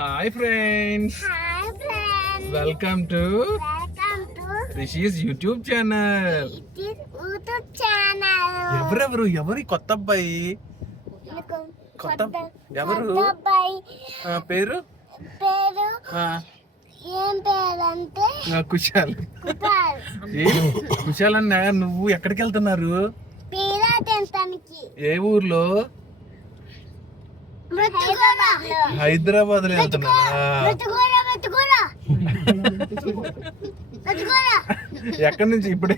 Hi friends, welcome to rishis YouTube channel. ఎవరు కొత్త అబ్బాయి? ఎవరు పేరు? కుశాల్. కుశాల్ అన్న, నువ్వు ఎక్కడికి వెళ్తున్నారు? ఏ ఊర్లో? హైదరాబాద్ లో వెళ్తున్నారా? ఎక్కడి నుంచి? ఇప్పుడే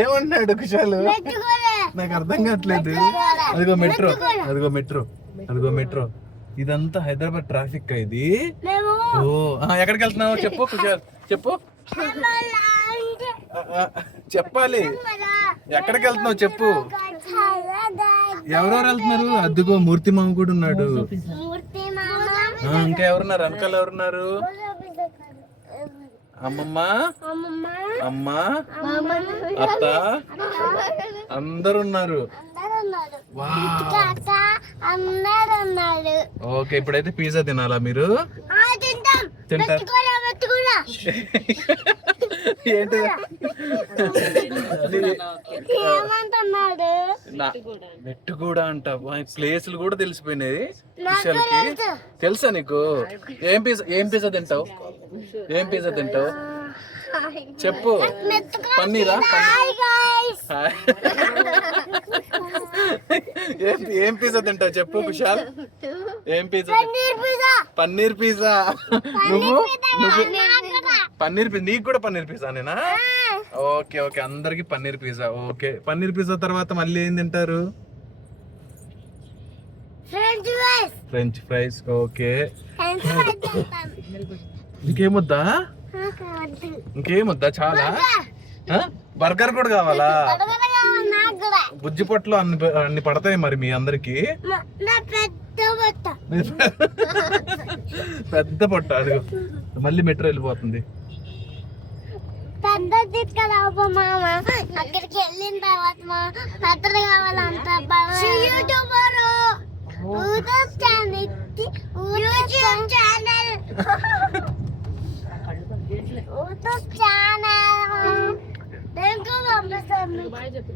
ఏమన్నాడు కుశాలు? నాకు అర్థం కావట్లేదు. అదిగో మెట్రో, అదిగో మెట్రో, అదిగో మెట్రో. ఇదంతా హైదరాబాద్ ట్రాఫిక్. ఇది ఓ ఎక్కడికి వెళ్తున్నావు చెప్పు కుశాల్, చెప్పు. చెప్పాలి, ఎక్కడికి వెళ్తున్నావు చెప్పు. ఎవరెవరు వెళ్తున్నారు? అద్దుగో మూర్తి మామ కూడా ఉన్నాడు. ఇంకా ఎవరున్నారు? వెనకాల ఎవరున్నారు? అమ్మమ్మ, అమ్మ, అత్త, అందరు ఉన్నారు. ఓకే, ఇప్పుడైతే పిజ్జా తినాలా మీరు? తింటారు. ఏంటి నెట్టు కూడా అంట. ప్లేసులు కూడా తెలిసిపోయినాయి విషయాలకి. తెలుసా నీకు? ఏం పిజ్జా తింటావు? ఏం పిజ్జా తింటావు చెప్పు. పన్నీరా? ఏం పిజ్జా తింటావు చెప్పు కుశాల్. ఏం పిజ్జా? పన్నీర్ పిజ్జా. నువ్వు పన్నీర్ పిజ్జా. నీకు కూడా పన్నీర్ పిజ్జా నేనా? ఓకే ఓకే, అందరికి paneer pizza. Okay, paneer pizza తర్వాత మళ్ళీ ఏం తింటారు? French fries. ఓకే, ఇంకేమొద్దా? ఇంకేమొద్దా? చాలా. బర్గర్ కూడా కావాలా? బుజ్జి పొట్లు అన్ని పడతాయి మరి మీ అందరికి. పెద్ద పొట్ట. అది మళ్ళీ మెట్రో వెళ్ళిపోతుంది. అక్కడికి వెళ్ళిన తర్వాత పెద్దలు కావాలంట.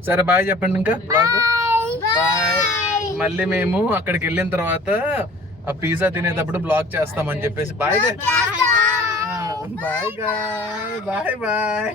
సరే బాయ్ చెప్పండి. ఇంకా బాయ్. మళ్ళీ మేము అక్కడికి వెళ్ళిన తర్వాత ఆ పిజ్జా తినేటప్పుడు బ్లాగ్ చేస్తామని చెప్పేసి bye. Bye bye bye bye.